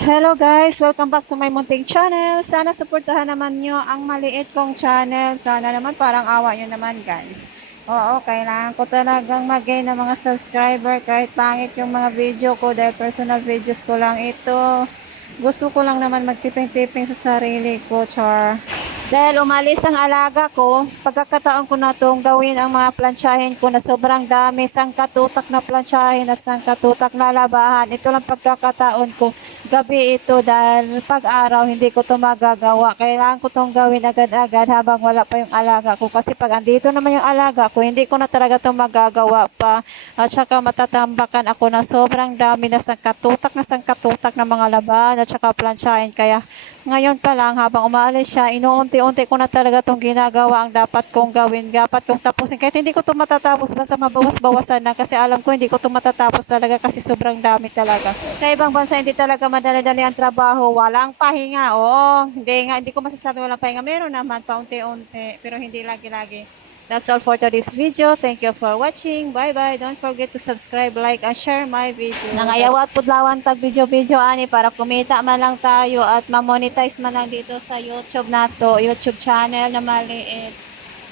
Hello guys! Welcome back to my munting channel. Sana suportahan naman nyo ang maliit kong channel. Sana naman parang awa nyo naman guys. Oo, kailangan ko talagang mag-gain ng mga subscriber kahit pangit yung mga video ko dahil personal videos ko lang ito. Gusto ko lang naman magtiping-tiping sa sarili ko, char. Dahil umalis ang alaga ko, pagkakataon ko na itong gawin ang mga plansyahin ko na sobrang dami, sangkatutak na plansyahin at sangkatutak na labahan. Ito lang pagkakataon ko, gabi ito dahil pag-araw hindi ko ito magagawa. Kailangan ko itong gawin agad-agad habang wala pa yung alaga ko. Kasi pag andito naman yung alaga ko, hindi ko na talaga ito magagawa pa. At saka matatambakan ako na sobrang dami na sangkatutak na mga labahan at saka plansyahin. Kaya ngayon pa lang habang umaalis siya, inuunti-unti ko na talaga itong ginagawa ang dapat kong gawin. Dapat kong tapusin. Kahit hindi ko ito matatapos, basta mabawas-bawasan lang. Kasi alam ko hindi ko ito matatapos talaga kasi sobrang dami talaga. Sa ibang bansa, hindi talaga madali-dali ang trabaho. Walang pahinga. Oo, hindi ko masasabi walang pahinga. Meron naman paunti-unti, pero hindi lagi-lagi. That's all for today's video. Thank you for watching. Bye-bye. Don't forget to subscribe, like, and share my video. Nangayawat pudlawan tag video-video ani para kumita man lang tayo at ma-monetize man lang dito sa YouTube nato, YouTube channel na maliit.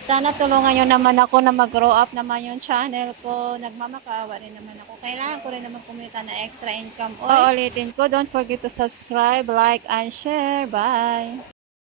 Sana tulungan nyo naman ako na mag-grow up naman yung channel ko. Nagmamakaawa rin naman ako. Kailangan ko rin naman kumita na extra income. Ulitin ko, don't forget to subscribe, like, and share. Bye!